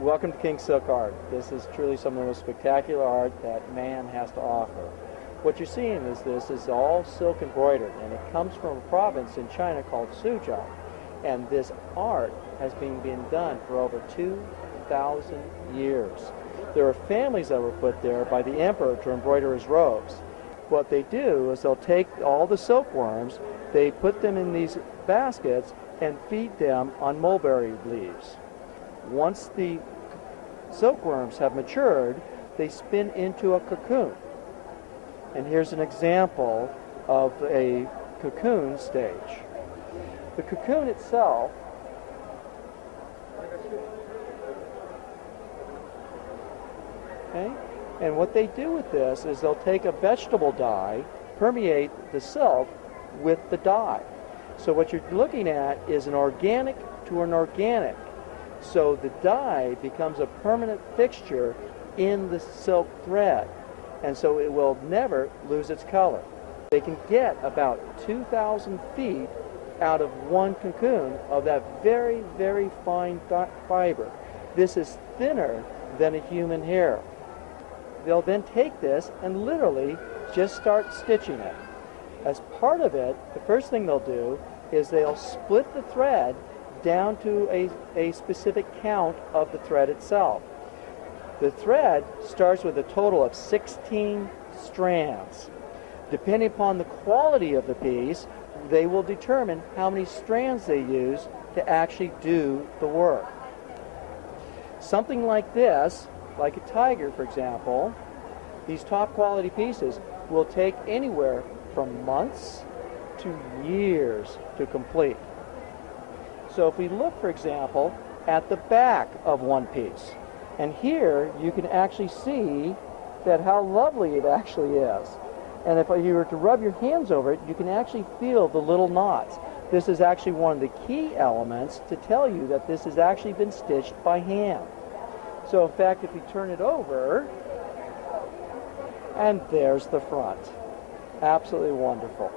Welcome to King Silk Art. This is truly some of the most spectacular art that man has to offer. What you're seeing is this is all silk embroidered, and it comes from a province in China called Suzhou. And this art has been being done for over 2,000 years. There are families that were put there by the emperor to embroider his robes. What they do is they'll take all the silkworms, they put them in these baskets and feed them on mulberry leaves. Once the silkworms have matured, they spin into a cocoon. And here's an example of a cocoon stage. The cocoon itself and what they do with this is they'll take a vegetable dye, permeate the silk with the dye. So what you're looking at is an organic to an organic. So the dye becomes a permanent fixture in the silk thread, and so it will never lose its color. They can get about 2,000 feet out of one cocoon of that very, very fine fiber. This is thinner than a human hair. They'll then take this and literally just start stitching it. As part of it, the first thing they'll do is they'll split the thread down to a specific count of the thread itself. The thread starts with a total of 16 strands. Depending upon the quality of the piece, they will determine how many strands they use to actually do the work. Something like this, like a tiger for example, these top quality pieces will take anywhere from months to years to complete. So if we look, for example, at the back of one piece, and here you can actually see that how lovely it actually is. And if you were to rub your hands over it, you can actually feel the little knots. This is actually one of the key elements to tell you that this has actually been stitched by hand. So in fact, if we turn it over, and there's the front. Absolutely wonderful.